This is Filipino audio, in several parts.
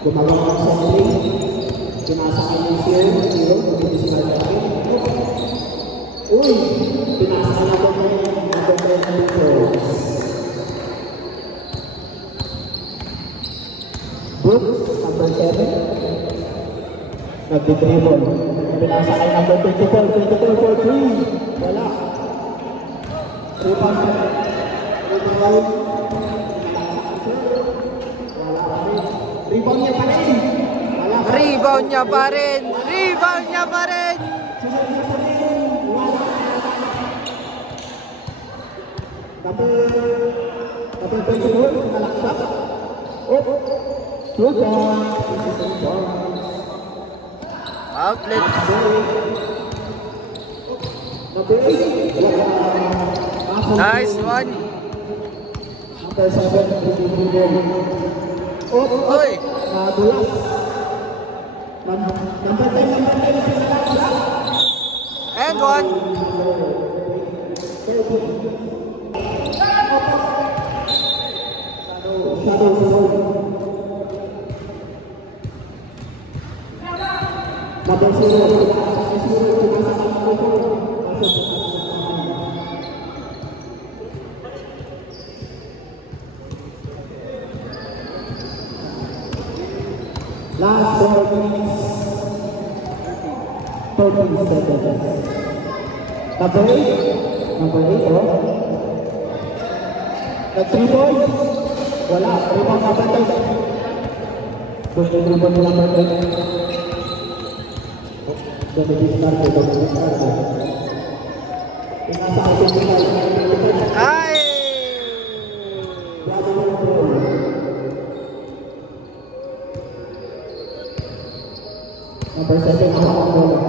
Gumagawa ng sampling. Pinasakay yung zero. Hindi sila natin. Uy! Pinasakay na ito ng Brooks. Brooks, number 7. Nagdi-dribble. Pinasakay number 24 for 3. Wala. Rebound. Rebound niya pa rin. Rebound niya pa rin. Rebound niya pa rin. Number 24, malaksak. Outlet. Nice one. Number 7, Oy. nadulas. Number 10, And one. Last 4 minutes, 30 seconds. Number 8, oh. Nag-3 points. Wala, rebound number 10. Good rebound number 10. Pinasa atin sila. Ay. Number 7, hawak ang bola.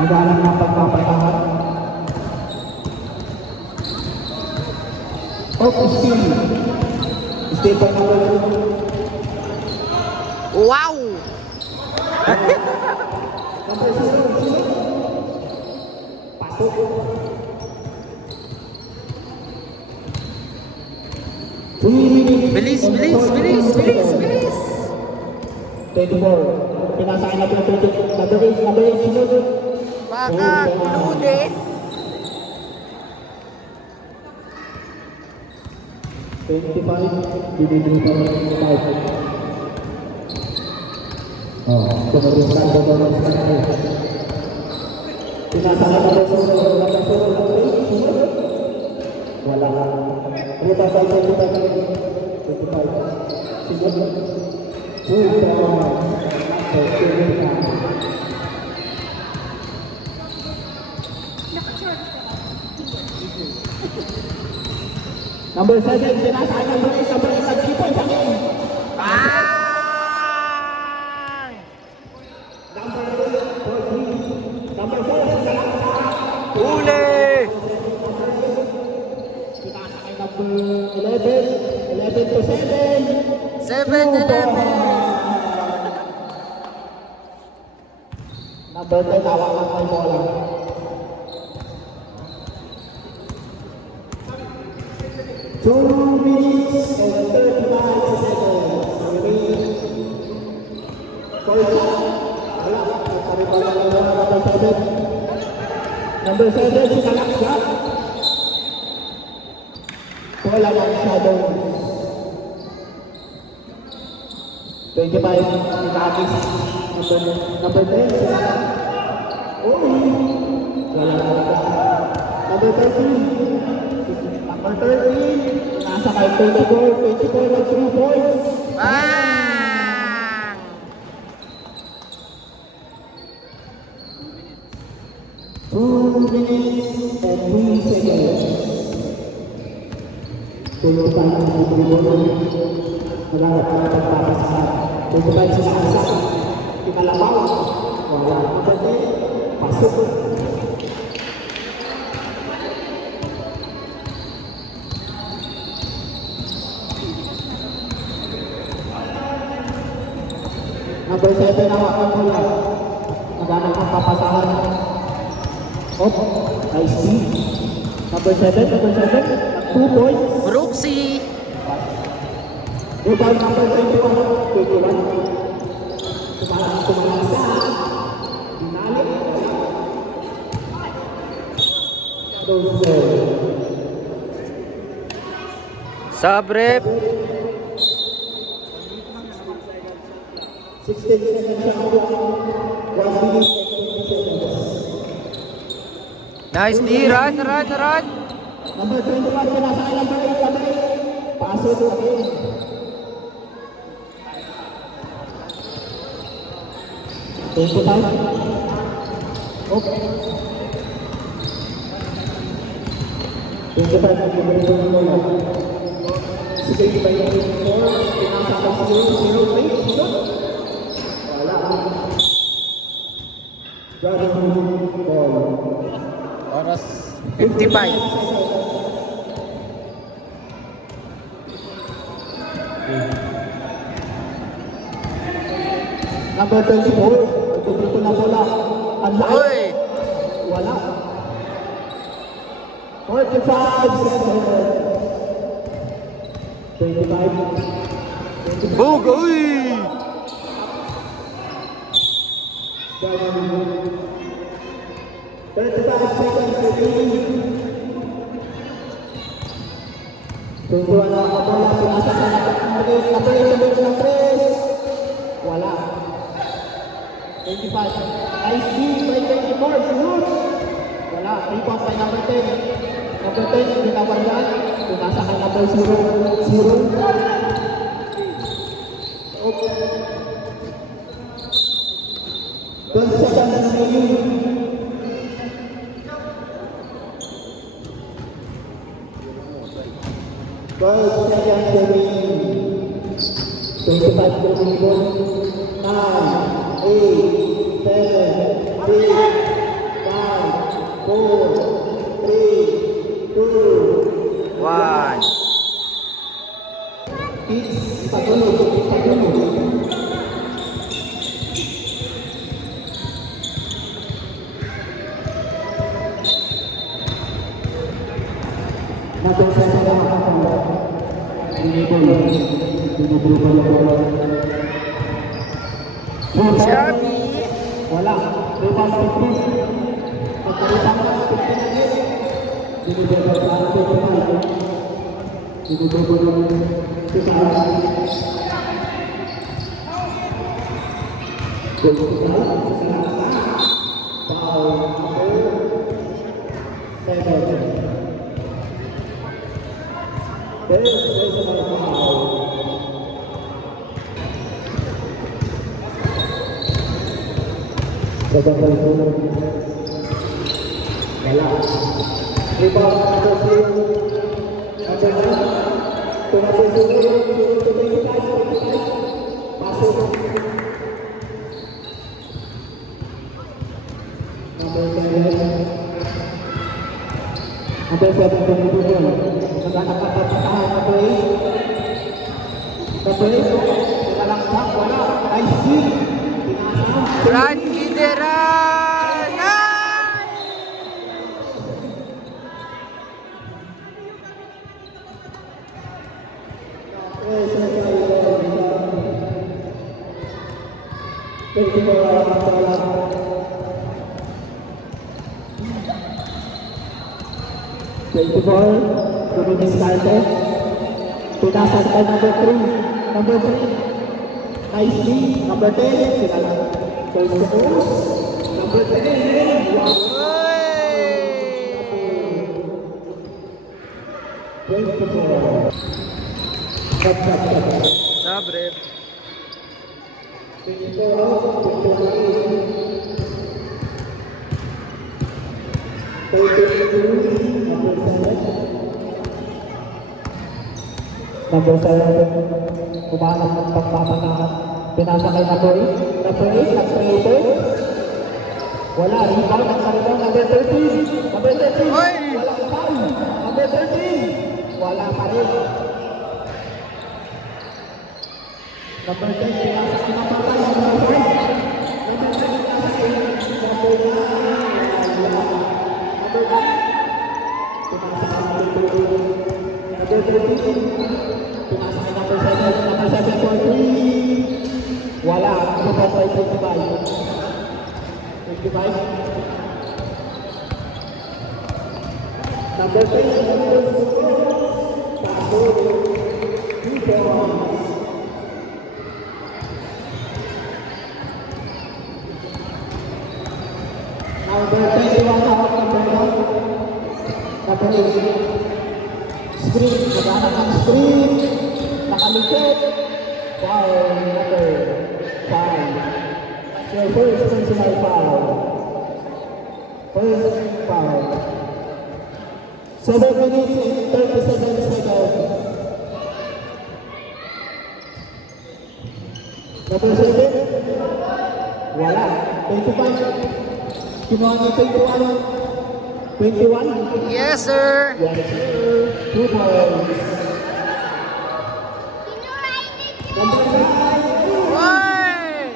Magalang na pagpapatahan. Steve. Steve pa number 2. Wow. Number 0. Pasok. Bilis, bilis, bilis, bilis, bilis. 24. Pinasakay na po 20. Number 8, sinunod. Baka lude. 25. Binibili pa rin 25. Kumabisa ang gagawin sa kanila. Pinasakay na po sinunod. Wala. Rita sa 25. Sinunod. Number 7, pinasakay ng number 8, number 8, nag-3 points again. Bang! Number 8, 14. Number 4, salaksak. Uli! Pinasakay number 11, 11 to 7. 7-11. Number 10, hawakan ang bola. Two minutes and 35 seconds. Number 7, si Kalaksak. Wala ng shadow. 25, si Kakis. Number 10, si Kalaksak. Wala ng Number 13. Number 13, nasa kay 24 na 3 points. Bang! Two minutes and 3 seconds. Tulog tayo ng tribunal. Nagagap ka na pagpapasahan. Tulog tayo sa asa. Pinalabaw. Wala. Number 10, pasok. Number 7, hawakan mo lang. Maghanap ang papasahan. Nice D. Number 7, 2 points. Brooksy! Rebound number 21, sumalasa. Dinali. Close ball. Sabrep. 16 seconds shot clock. 1 minute and 20 seconds. Nice D. Run, run, run. Number 21, pinasa kay number 8, number 8. Paso to again. Take it out. Okay. Take it out. Number 21. Sige, by number 4. Pinasa kay 0, 0, 8. Wala. Dragon ball. Oras 55. Number 24, nagtututo na bola. Ang lahat. Uy! Wala. 45 seconds. 25. Bug! Uy! 35 seconds remaining. Tutuan na ang bola. Pinasa sa number 3. Wala. 25. Nice D by 24. Shoot. Wala. 3 points by number 10. Number 10, binabaryan. Pinasa kay number 0. 12 seconds remaining. Seconds remaining. 25 remaining. 9, 8, 7, 6, 5, 4, 3, 2, 1. It's pagulog. Nagpapasa sa mga kapanda. Shabby. Wala. Rebound 15. Pagkalitan ka 15 again. Dinidobol ka ang 25. Dinidobol ang 25. Foul number 7. There's a foul. Second ball. Wala. Rebound number 3. Number 9. To number 0. 0 to 25. Pasok. Number 7. Number 7 to number 1. Nagkakapatahan number 8. Number 8. Pinalaksak. Wala. Nice kick. Run, Kideran! Pinasas kay number 3. Number 3. Nice lead. Number 10. Sila close to close. Number 10. Wow. 24. Sabrep. 32. Number 7, kumalang ng pagpapanahan. Pinasa kay number 8. Number 8, nag-creator. Wala, rebound ang sarili. Number 13. Number 13. Oy! Wala foul. Number 13. Wala pa rin. Number 10, pinasa kay number 5. Number 5. Number 5, pinasa kay number 9. Wala. Number 9. Pinasa kay number 2. Number 13. Pinasa kay number 7. Number 7 for 3. Wala. Number 5 for 5. 25. Number 10, Paso, 2 points. Number 21, number 1. Number 8. Screen, maghanap ng screen. Nakalikit. Foul, number 5. Your first personal foul. First foul. 7 minutes and 37 seconds. Number 7. Wala. 25. Kinuha niya 21. 21. Yes, sir. Yes, sir. 2 points. Number 9. Why?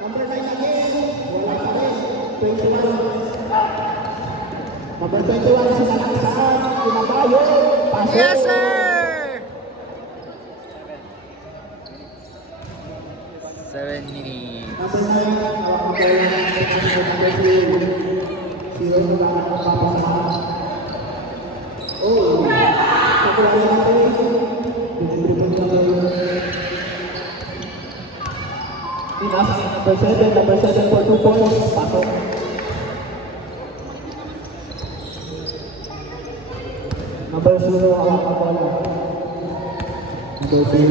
Number 9 again. Wala pa rin. 21. Number 21 si Salaksan. Kinabayo. Paso. Yes, sir. 7 minutes. Number 9. Number 2. Zero na lang ang papasahan. Oh. Nakulala natin. Number 7 for 2 points. Pasok. Number 0 ang kabola. Number 0.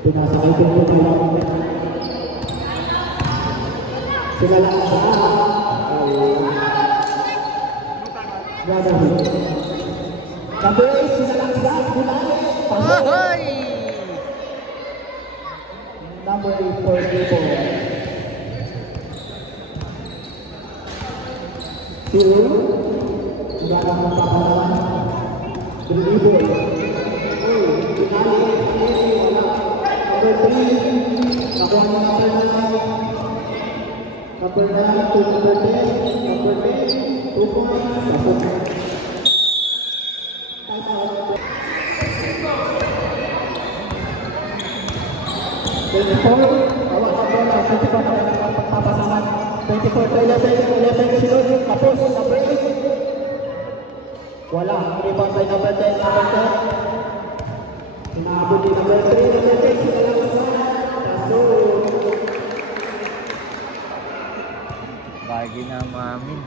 Pinasakay ko po nila. Sila lang sa gagawin. Number 8, sila lang sa Gunay. Pasok. Ahoy! Number 8 for 3 points. 0. Wala lang ang papalaman. Dribble. Number 3. Ako ang number 9. Number 9 to number 10. Number 10. 2 points. Pasok. Time out. 24. Awak ang bola. 24 na ang pagpapasahan. 24 to 11. 11 silod. Tapos. Number 8. Wala. Rebound by number 10. Number 10. Inaabot ni number 3. Number 10. Sila lang sa kaso. Bagi na mamin.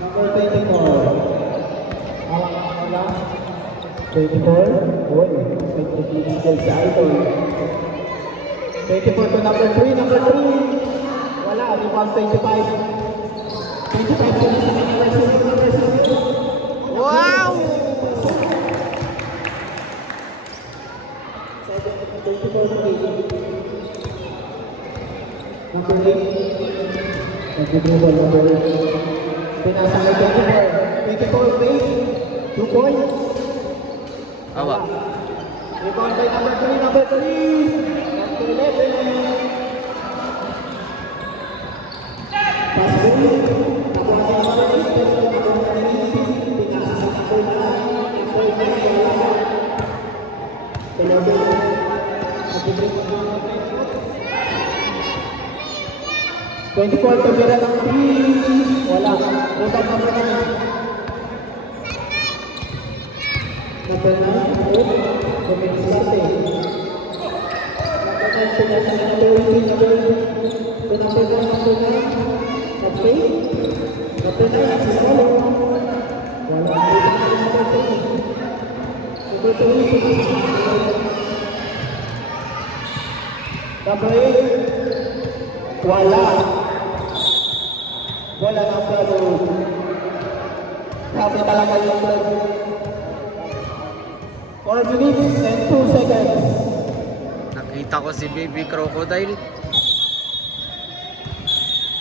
Number 24. Awak ang bola. 24. Uy. May pagkikigil sa idol. 24 to number 3. Number 3. Wala. Rebound 25. 25 to number 6. Wow! 24 to 8. Number 8. Nag-dribble number 8. Pinasa kay 24. 24 8. 2 points. Awa. Rebound by number 3. Number 3. Number 11. Pass away. Nakuha niya number 8. Pinasa sa number 9. Number 9. Wala. Pinasa. Nag-dribble. 24 to Vera ng 3. Wala. Rebound number 9. Number 9, Dominic Number 9, pinasa ng number 18, number 9, okay. Number 9, si Solo. Wala. Number 3, number 8, wala. Wala ng Pedro. Grabe talaga yung Pedro. 4 minutes and 2 seconds. Nakita ko si Baby Crocodile.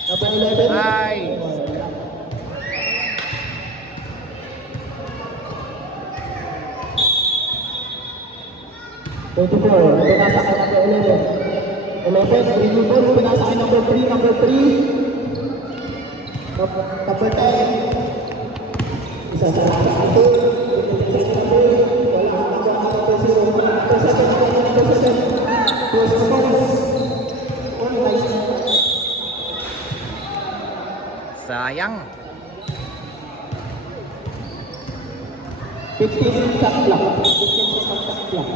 Number 11. Ay! Pinasa kay number 11. 11, remove, pinasa kay number 3, number 3. Number 10. Isa sa ato. Wala. 15 shot clock. 15 seconds shot clock.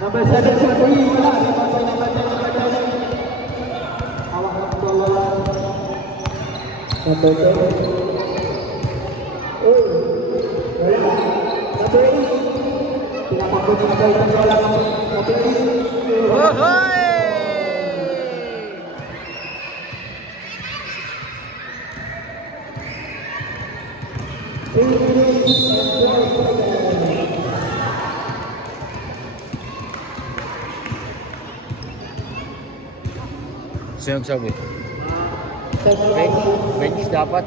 Number 7 for 3, wala. Number 10. Hawak ng bola. Number 10. Oh, wala. Number 8. Pinapagod na bola ng bola. Number 8. Ohoy! Sino nagsabi? Bench dapat.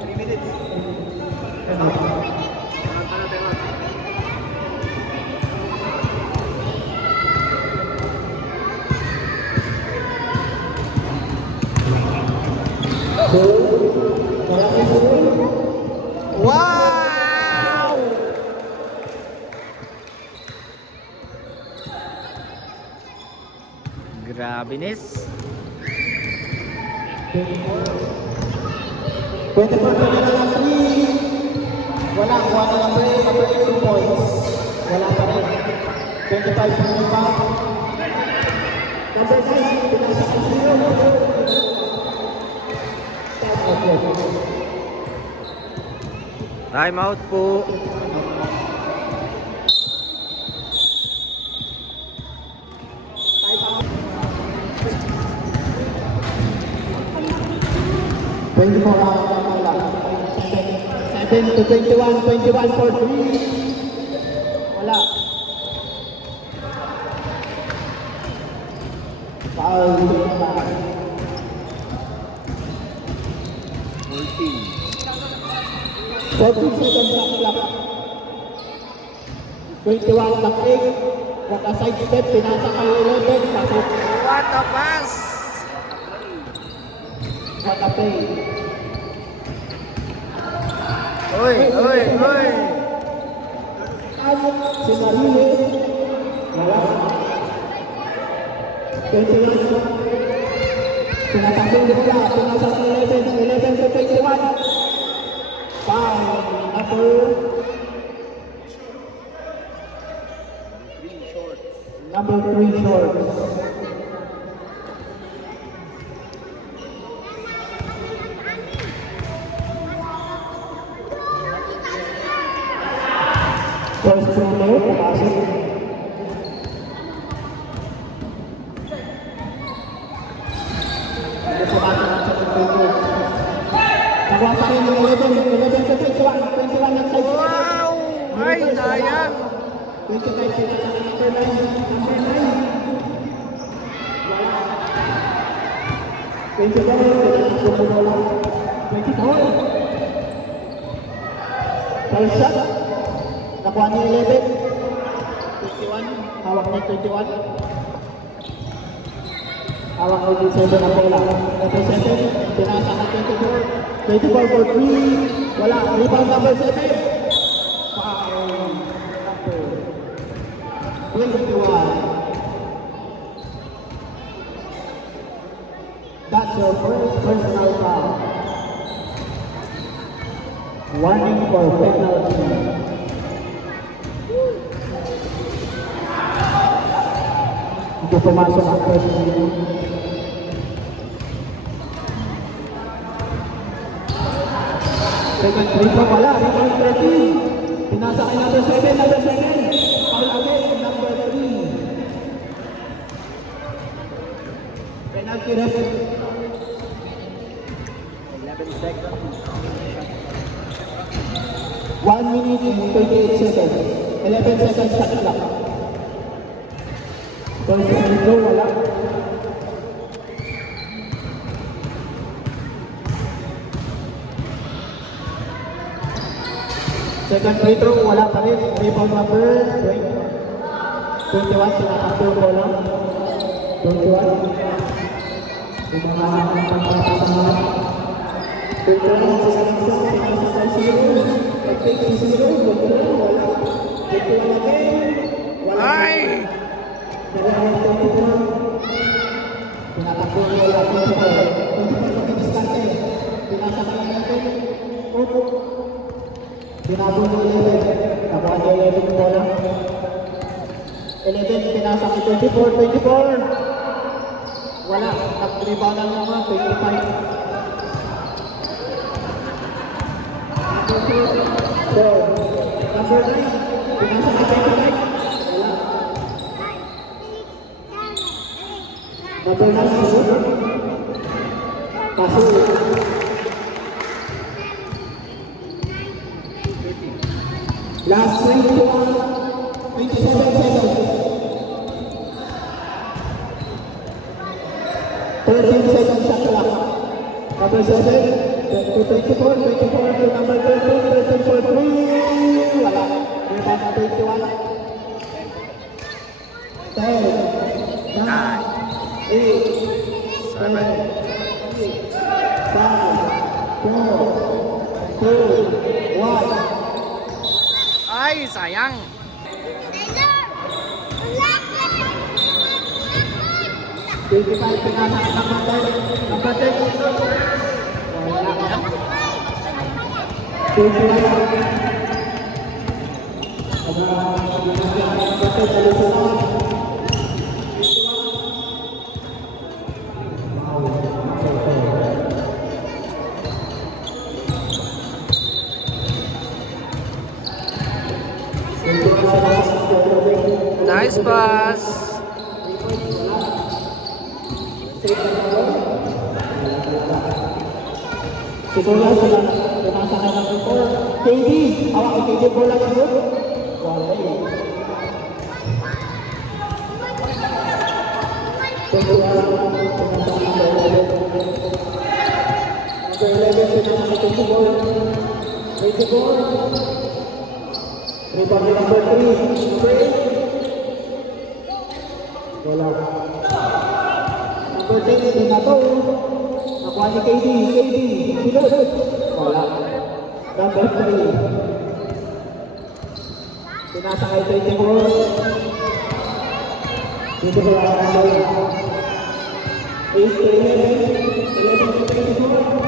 Wow! Grabe nis. 24 na 3. Wala, kuha na lang rin. Number 2 points. Wala pa rin. 25 na pa. Number 9, pinasa ka 0. Time out po. Seven to 21, 21 for 3. Wala. Foul. 14 seconds shot clock. 21 lang 8. What a side step, pinasa ka 11. Pasok. What a pass! What a play. Oy, oy, oy! Si Marine. Wala. 21. Pinapasok din wala. Pinasa ka 11. 11 to 21. Foul. Number 3 short. First free pumasok. Nakuha pa rin yung 11 to 21. 21 ang side. Wow! Ay, sayang! 25 seconds ang number 9. Number 9. Wala. 24. First shot. Nakuha niya 11. 21. Hawak na 21. Hawak na 27 ang bola. Number 7. Pinasa na 24. 24 for 3. Wala. Rebound number 7. Foul. Number 21. That's your first personal foul. Warning for penalty. Ito pumasok ang first minute. Second free throw wala. Rebound 13. Pinasa kay number 7. Number 7. Foul again. Number 3. Penalty referee. 11 seconds. 1 minute and 28 seconds. 11 seconds shot clock. First free throw wala. Second free throw wala pa rin. Rebound number 21. Sinakapto ko lang. 21. Yung mga pagpapasama. 21. Sinakapto zero. Pag-take si zero. Wala. 21 again. Wala. Ay! Sinakapto ko wala. 21. Pinasa ka lang natin. Binabol ni 11. Nakuha ni 11 yung bola. 11, pinasa kay 24. Wala. Nag-rebound lang naman. 25. So, number 9. Pinasa kay 25. Wala. Number 9. Paso. Last 27 seconds. 13 seconds shot clock. Number 7, to 24 to number 13 for 3. Wala. Rebound na 21. 10, 9, 8, 7, 6, 5, 4, 2, 1. Ay, sayang. 25 pinasa ng number 10. Number 10. Wala. 21. Nice pass. Siguro sila pinasa ka ng ito. KD, hawak kay KD bola siya. Wala eh. Rebound number 3. Wala. Number 10, hindi na to. Nakuha ni KD. Sinod. Wala. Number 3. Pinasa kay 24. Dito sa number 8 to 11 to 24.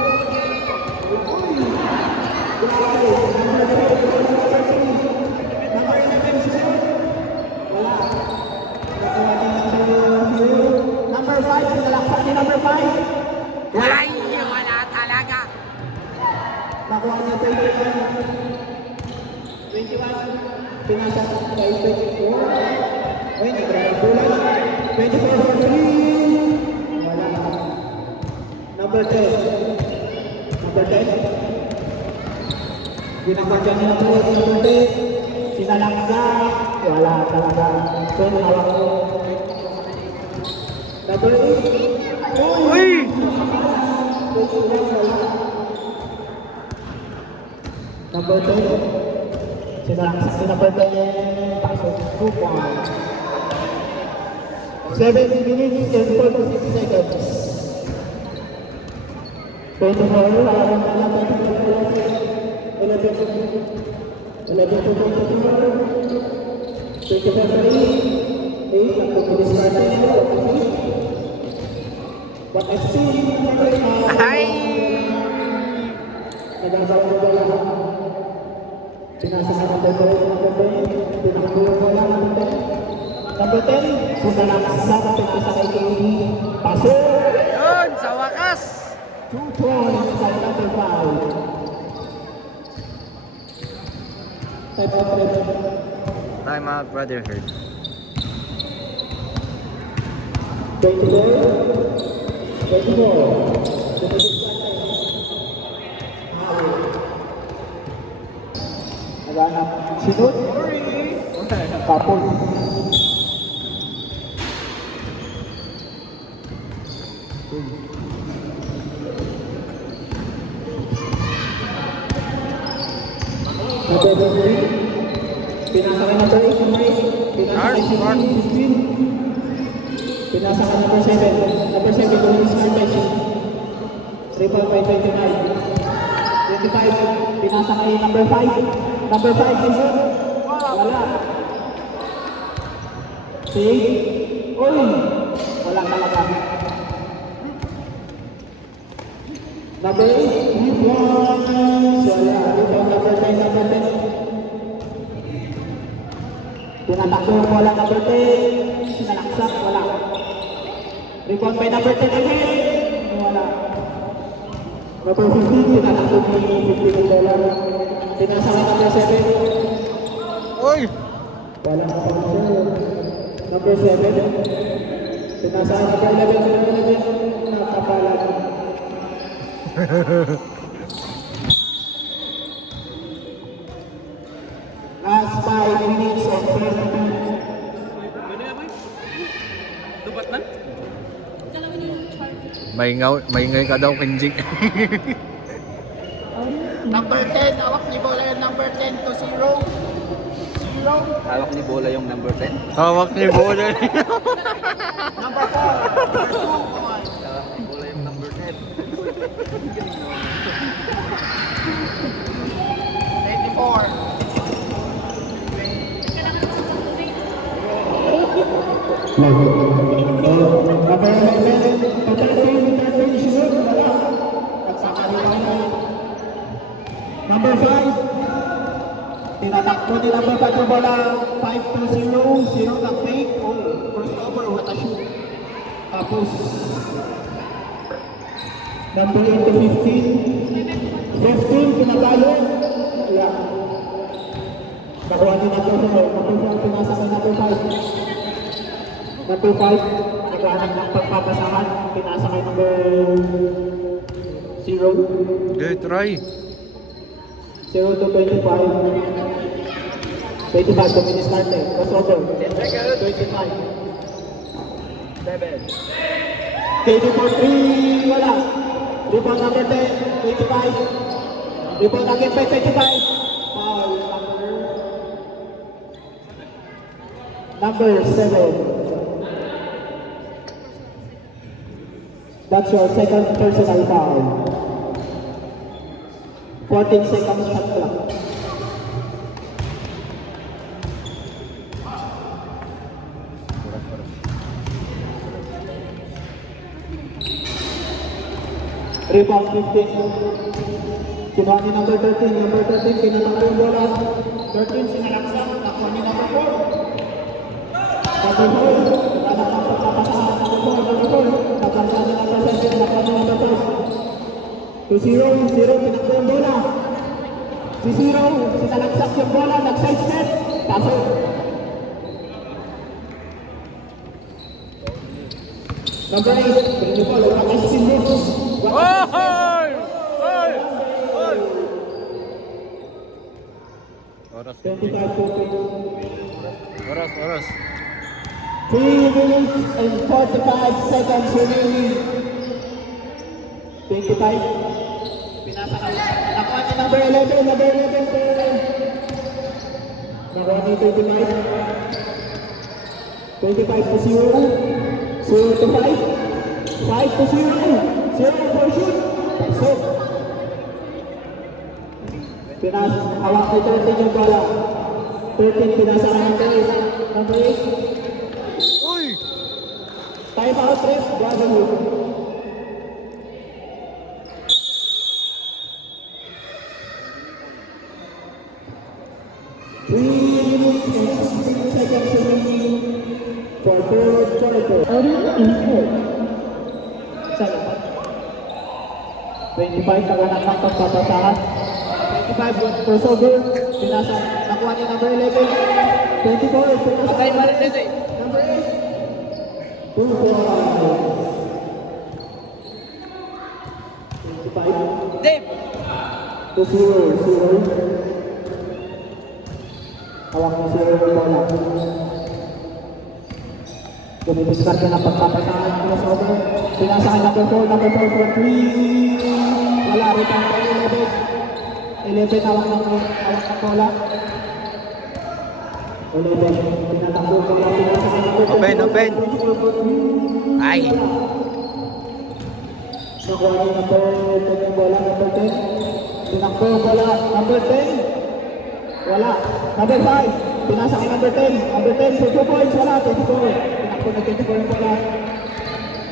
Number 5, sinalakpan ni number 5. Ay, wala talaga. Nakuha niya 21. Pinasa kay 24. Uy, nagrarang bulay. 24 for 3. Wala na. Number 10. Number 10. Ginagwagyan niya po yung number 10. Sinalaksak. Wala talaga. So, hawak ko. Number 8. Uy! Number 10. Sinalaksak si number 10. Pasok 2 points. 7 minutes and 46 seconds. 24. Alam na lang 11 to 24. 24 8. Ang pumilis natin. But I see Ay! nagagawa mo ba lang? Pinasa ka ng number 10. Pinakabulan mo lang number 10. Number 10. Sumalaksak. Pinasa kay KD. Paso. Yun, sa wakas. 2 points by number 5. Type of Time out, brotherhood. 24. Naghanap. Sinod. Kapol. Pinasa ka number 8. Pinasa ka 15. Pinasa ka number 7. Number 7 ko yung smart guys. 3.5 by 29. 25. Pinasa ka yung number 5. Number 5 guys. Wala. 6. Uy! Wala talaga. Number 8. Wala. Ito number 9, number 10. Tinatakbo yung bola number 10. Sinalaksak, wala. Rebound by number 10 again. Wala. Number 15, tinatakbo ni 15 yung bola. Tinasa kay number 7. Uy! Wala na pa siya. Number 7. Tinasa kay number 11. Nakapala. Last 5 minutes of play. Maingay ka daw, Kenjik. Number 10, hawak ni bola yung number 10 to 0. 0. Hawak ni bola yung number 10. Hawak ni bola. Number 4. Number 2. Come on. Hawak ni bola yung number 10. 24. Number 11, patay with that shoot. Wala. Nagsakaliwanag. Number 5. Tinatakbo ni number 5 yung bola. 5 to 0. 0 na fake. Oh, first over. What a shoot. Tapos. Number 8 to 15. 15, pinatalo. Wala. Nakuha ni number 4. Number 4, pinasa kay number 5. Number 5, naghahanap ng pagpapasahan. Pinasa kay number 0. Okay, try. 0 to 25. 25 to finish start eh. Crossover. 25. 7. KD for 3. Wala. Rebound number 10. 25. Rebound again by 25. Foul. Number 7. That's your second personal foul. 14 seconds shot clock. Rebound 15. Kinuha ni number 13. Number 13, pinatalo yung bola. 13, sinalaksak. Nakuha ni number 4. Number 4, anak ng pagpapasahan. Number 4. Nakamsa ni number 7. Nakuha ni number 5. To 0, 0, pinakbo yung bola. Si 0, sinalaksak yung bola. Nag-side step. Pasok. Number 8, bring the ball. Pag-assisting moves. Oy! Oy! Oy! Oras, 25 to oras. 3 minutes and 45 seconds remaining. 25. Pinasa ka. Nakuha ni number 11. Number 11 to. Nakuha ni 25. 25 to 0. 0 to 5. 5 to 0. 0 for shoot. So, hawak ni 13 yung bola. 13 pinasa ka number 8. Number 8. Uy! Time out, ref. Brotherhood. Seconds remaining for third quarter. Audio input. 25 kaganap ng pagpapasahan. 25 crossover. Pinasa. Nakuha ni number 11. 24. Pinasa. Okay, balik dito eh. Number 8. 2 points. 25. Dave! To 0. Hawak mo 0 yung bola. Dumidiscard ka ng pagpapasahan. Crossover. Pinasa kay number 4. Number 4 for 3. Wala. Rebound kay 11. 11 hawak ng bola. 11. Tinatakbo ko lang. Pinasa kay number 4. Open. Ay! Nakuha ni number 10 yung bola. Number 10. Tinakbo yung bola. Number 10. Wala. Number 5. Pinasa kay number 10. Number 10 for 2 points. Wala. 24. Tinakbo na 24 yung bola.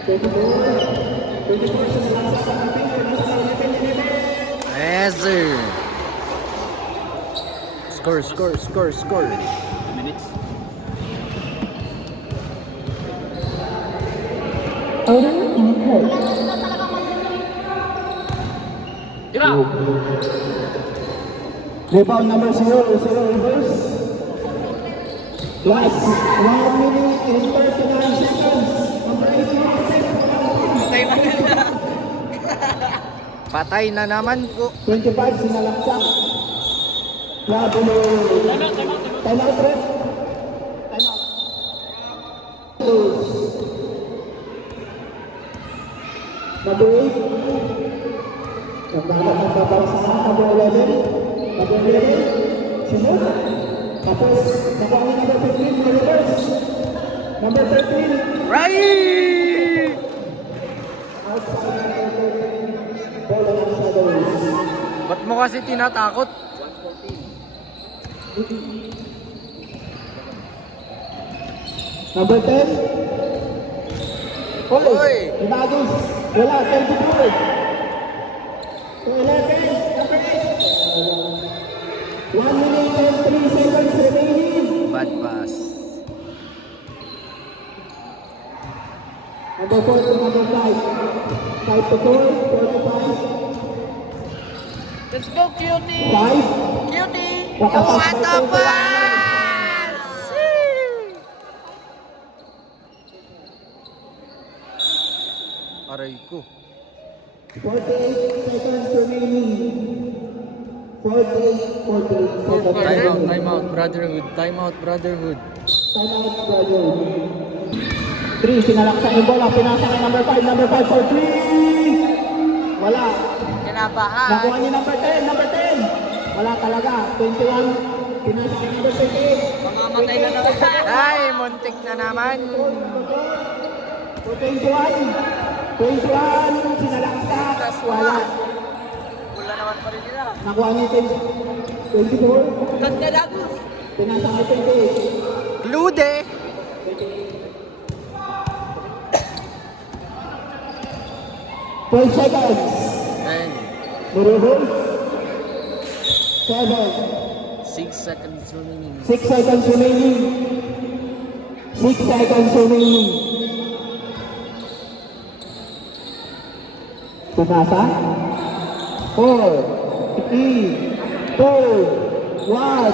24. 24 sa nalasa sa natin. Pinasa kay 11. Yes, sir. Score. 2 minutes. Odor and coat. Rebound number 0, reverse. Last 1 minute and 39 seconds. Number 8, Patay na naman po. 25, sinalaksak. Grabe mo. Time out, ref. Time out. Number 8. Nagbalat ng babaw sa number 11. Number 11. Sunod. Tapos, nakuha ni number 15, may reverse. Number 13. Right! Outside number 13. Ball on shadows. Ba't mo kasi tinatakot? Number 10. Hoy! Hoy! Imagos! Wala, 24. To 11. Number 8. 1 minute and 3 seconds remaining. Bad pass. Number 4 to number 5. 5 to 4, 45. Let's go, cutie! 5. Cutie! What the pass? Aray ko. 48 seconds remaining. 48 seconds. Time out, brotherhood. Time out, brotherhood. Time out, brother. 3, sinalaksan yung bola. Pinasa kay number 5. Number 5 for 3. Wala. Kinabahan. Nakuha ni number 10. Number 10. Wala talaga. 21. Pinasa kay number 28. Mamamatay na naman. Ay, muntik na naman. For 21. 21. Sinalaksak. Wala. Wala naman pa rin nila. Nakuha ni 24. Ganda Dagos. Pinasa kay 28. Lude. 12 seconds. 10. Reverse. 7. 6 seconds remaining. 6 seconds remaining. 6 seconds remaining. Pinasa. 4, 3, 2, 1.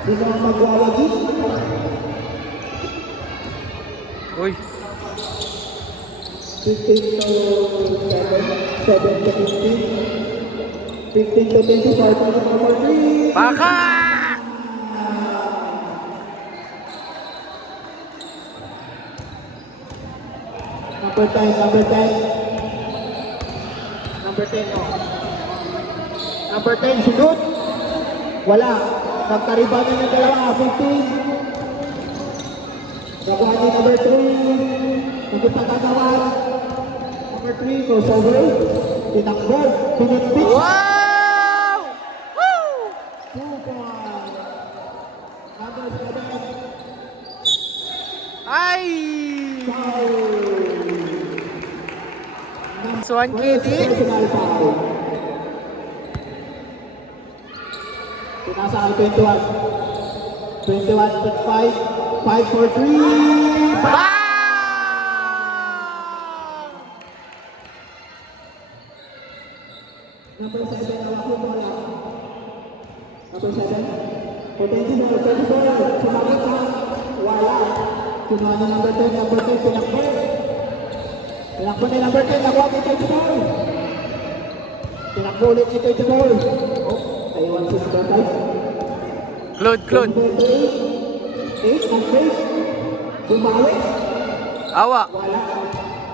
Sino ang magwawagi? Uy. 15 to 7, 7 to 15, 15 to 25, number 3. Baka! Number 10, number 10. Number 10, no. Number 10, sunod. Wala. Magkaribanan ng dalawa, 15. Nakuha ni number 3. Nagpagkagawan. Number 3, goes over. Tinakbo. Pinitpit. Wow! Woo! 2 points. Number 7. Ay! Foul. Swan Kitty. Personal foul. Pinasa ang 21. 21 to 5. 5 for 3. Bang! Number 7, hawak yung bola. Number 7. Potential, 34. Sumagot ka. Wala. Kinuha ni number 10. Number 10, pinakbo. Pinakbo ni number 10. Nakuha ni 24. Pinakbo ulit ni 24. Oh, naiwan si number 5. Claude. 8 ang face. Bumalik. Awa. Wala.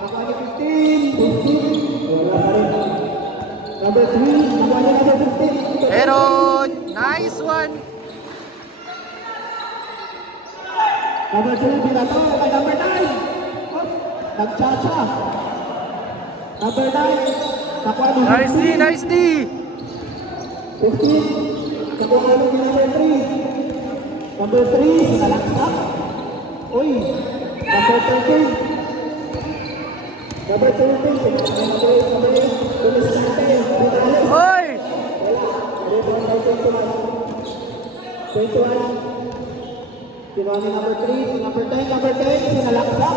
Nakuha ni 15. 15. Wala pa rin. Number 3. Nakuha ni number 15. Pero, nice one. Number 3, binato kay number 9. Nagchacha. Number 9. Nakuha ni Nice D. 15. Nakuha ni number 3. Number 3, sinalaksak. Uy. Number 13. Number 13. Number 8. Tumisante. Binales. Hoy! Wala. 21. 21. Kinuha ni number 3, number 10, sinalaksak.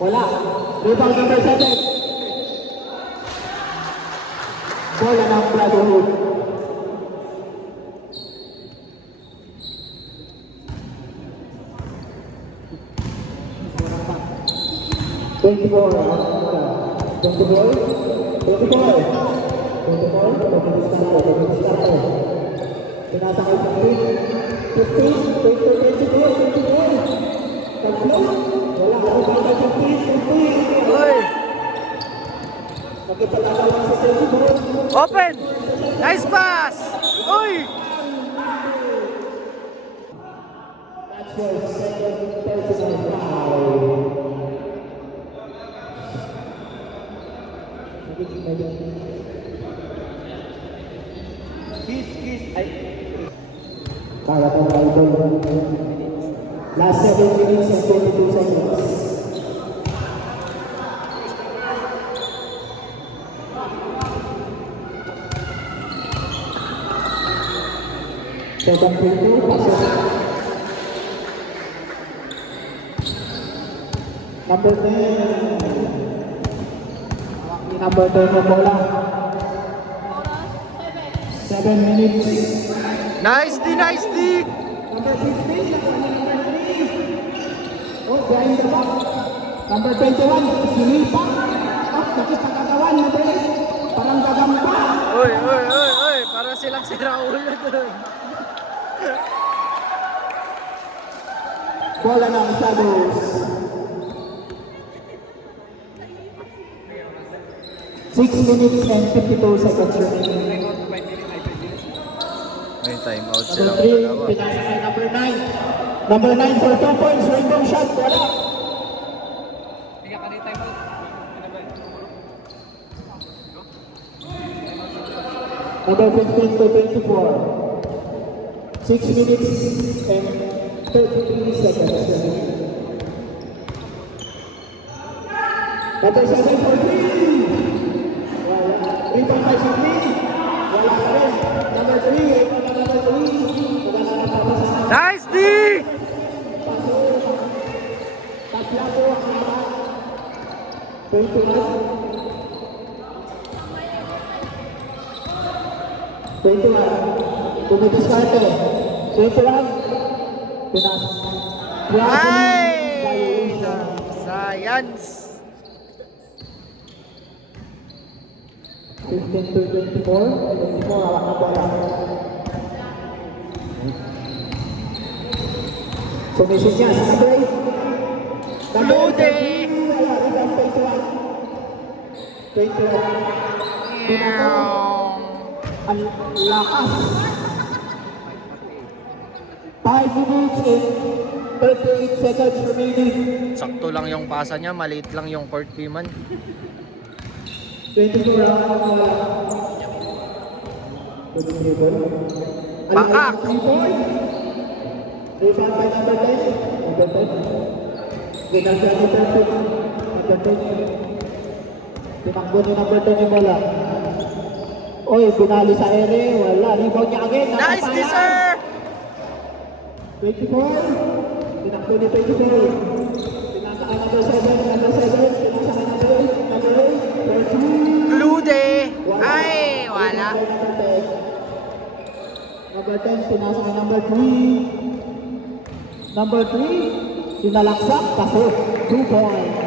Wala. Rebound number 7. Bola ng Brotherhood. Twenty-four. Pinasakay sa 15, 24. Tatlo. Wala ako bangka 15. Uy! Nakipalalawan sa 24. Open! Nice pass! Uy! That's your second personal foul. Kaya ko na ito. Last 7 minutes and 22 seconds. Second free throw, pasok. Number 10. Number 10 na bola. 7 minutes. Nice D! Nice D! Number 15, number 3. Oh, behind the back. Number 21, sinipa. Up, nakipagkagawan, number 8. Parang gagampa. Uy! Uy! Uy! Uy! Para silang si Raul na doon. Bola ng Shadows. 6 minutes and 52 seconds remaining. May time out Number silang 3, dalawa. pinasa kay number 9. Number 9 for 2 points, rainbow shot, wala. Number 15 to 24. 6 minutes and 33 seconds remaining. Number 7 for 3. Wala. Rebound by 15. Wala pa rin. Number 3. Rebound by number 3. Wala na napapasa. Nice D! Tatla po ang laban. 21. 21. Tumidiskarte. 21. Pinas. Ay! Science! 15 to 24. 24, hawak na bola. Sumisip niya sa number 8. Number Lude! 8. Wala, rebound 21. 21. Pinaka. Ang lakas. 5 minutes and 38 seconds remaining. Sakto lang yung pasa niya, maliit lang yung court fee man. 24 ang wala. Pakak! Rebound by number 10. Number 10. Ginagyan ni Perfect. Number 10. Tinakbo ni number 10 yung bola. Oy, pinali sa ere. Wala. Rebound niya again. Nice D, sir! 24. Tinakbo ni 24. Pinasa ka number 7. Number 7. Pinasa ka number 8. Number 8. Lude! Ay! Wala. Number 10, pinasa kay number 3. Number 3, sinalaksak, kaso 2 points.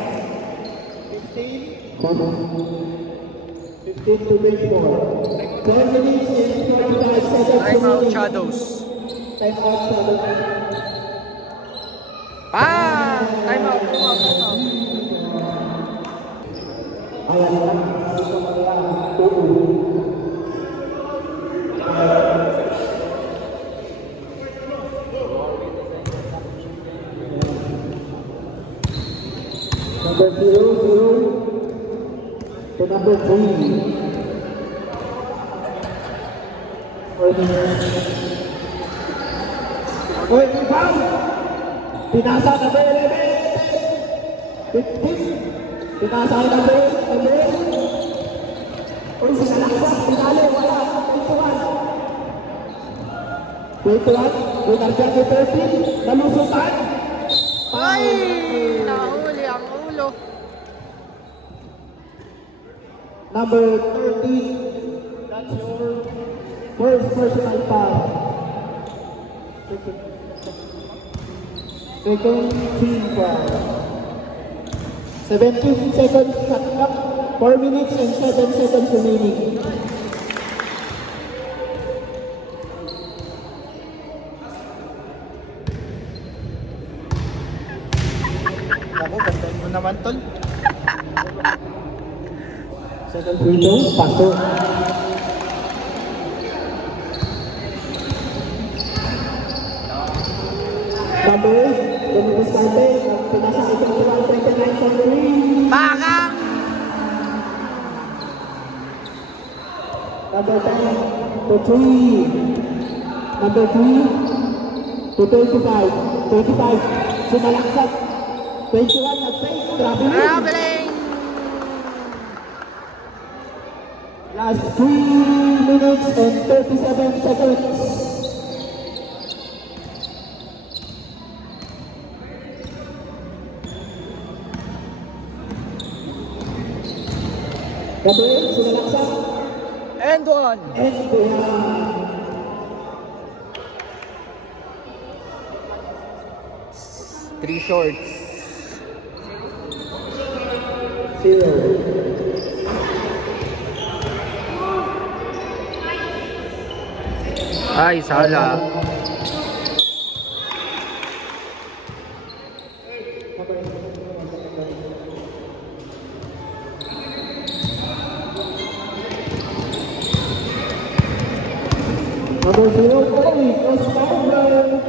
15 to 24. 10 minutes and 45 seconds. Time out remaining. Shadows. Time out Shadows. Ah! Time out, time out, time out. Ayan lang. Ito kaya, tutuloy. Number 0, 0 to number 3. 4 minutes. Oy, rebound! Pinasa number 11. 15. Pinasa kay number 11. Oy, sinalaksak. Pinali, wala. 21. 21. Gunardiano 13, nalusutan. Ay! Nahuli ang ulo. Number 13, that's your first personal foul. Second team foul. 17 seconds shot clock, 4 minutes and 7 seconds remaining. Ako, bantayan mo naman, tol. Second free throw, pasok. Number 8, Domingo Sante, pinasa ito ng 29 for 3. Bakang! Number 10 to 3. Number 3 to 25. 25. Sinalaksak. 21 at 6. Traveling. Traveling! Last 3 minutes and 37 seconds. Number 8, sinalaksak. And one! And Kuya. Three shorts. 0. Ay, sala. Number 0, Oy, cross cover.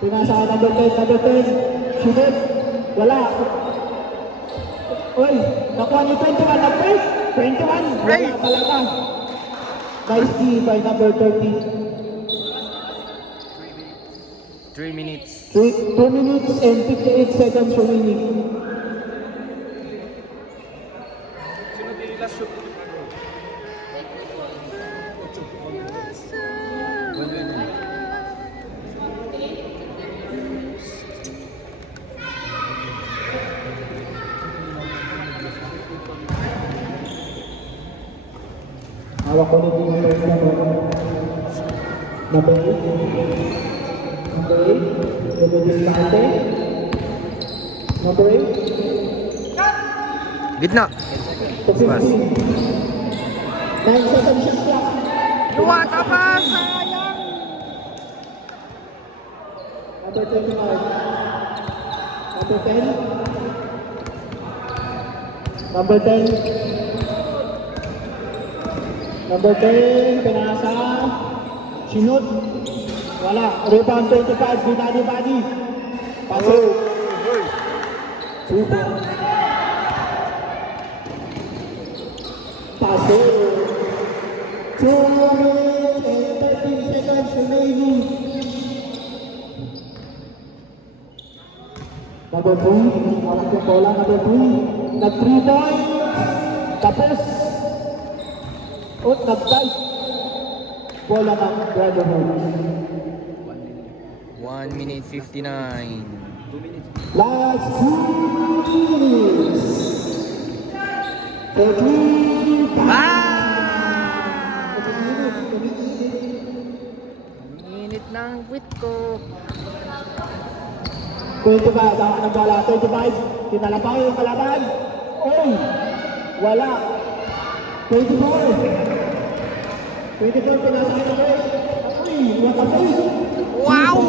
Pinasa number 10. Shubit. Wala. Oy, nakuha ni 21 na first. 21, wala talaga. Nice D by number 30. 3 minutes. 2 minutes and 58 seconds remaining. Hawak ko nito yung first number. Number 8. Number 8. Number 8. Number 8. Gitna. To 15. 9 seconds shot clock. Luwata pa! Sayang! Number 25. Number 10. Number 10. Number 10, pinasa. Sinut. Wala. Rebound 25. Binadi-badi. Pasok. Super. Pasok. 2 minutes and 13 seconds remaining. Number 2, awak yung bola. Number 2, nag 3 points. Tapos, nag-tight. Bola ng Brotherhood. 1 minute 59. Last 2 minutes. 30. Init ng quit ko. 25, dapat ng bola. 25, tinalapaw yung kalaban. Oh, wala. 24. 24, pinasa ito ko. Uy, what a face. Wow!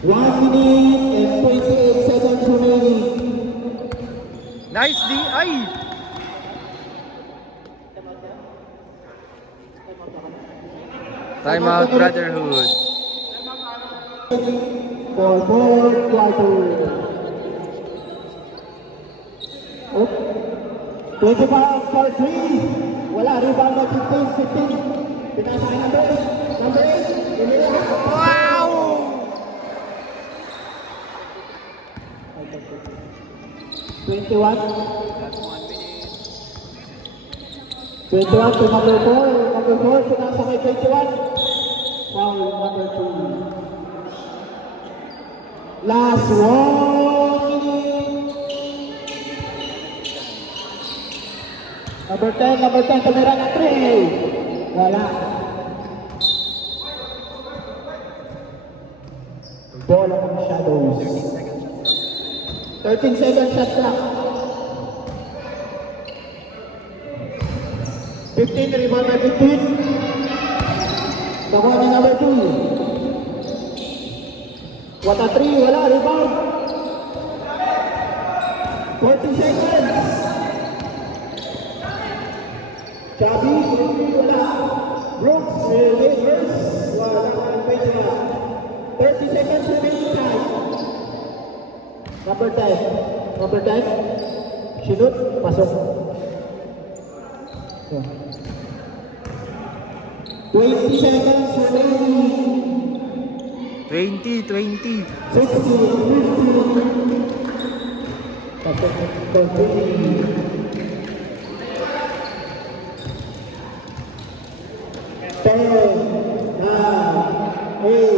One minute and 28 seconds remaining. Nice D. Ay! Time out, Brotherhood. For fourth quarter. Oh, 25 for 3. Wala, rebound na 15. Pinasa number 8. Wow! 21. 21 to number 4. Number 4, pinasa kay 21. Foul number 2. Last 1 minute. Number 10, tumira na 3. Wala. Bola ng Shadows. 13 seconds shot clock. 15, rebound by 15. Nakuha na number 2. Wata 3, wala, rebound. 40 seconds. Chabi, wala. Brooks, Rivers, wala. 30 seconds remaining time. Number 10. Number 10. Shoot, pasok. 20 seconds remaining. 20. 60, 50. Pasok. 30. 10, 9, 8,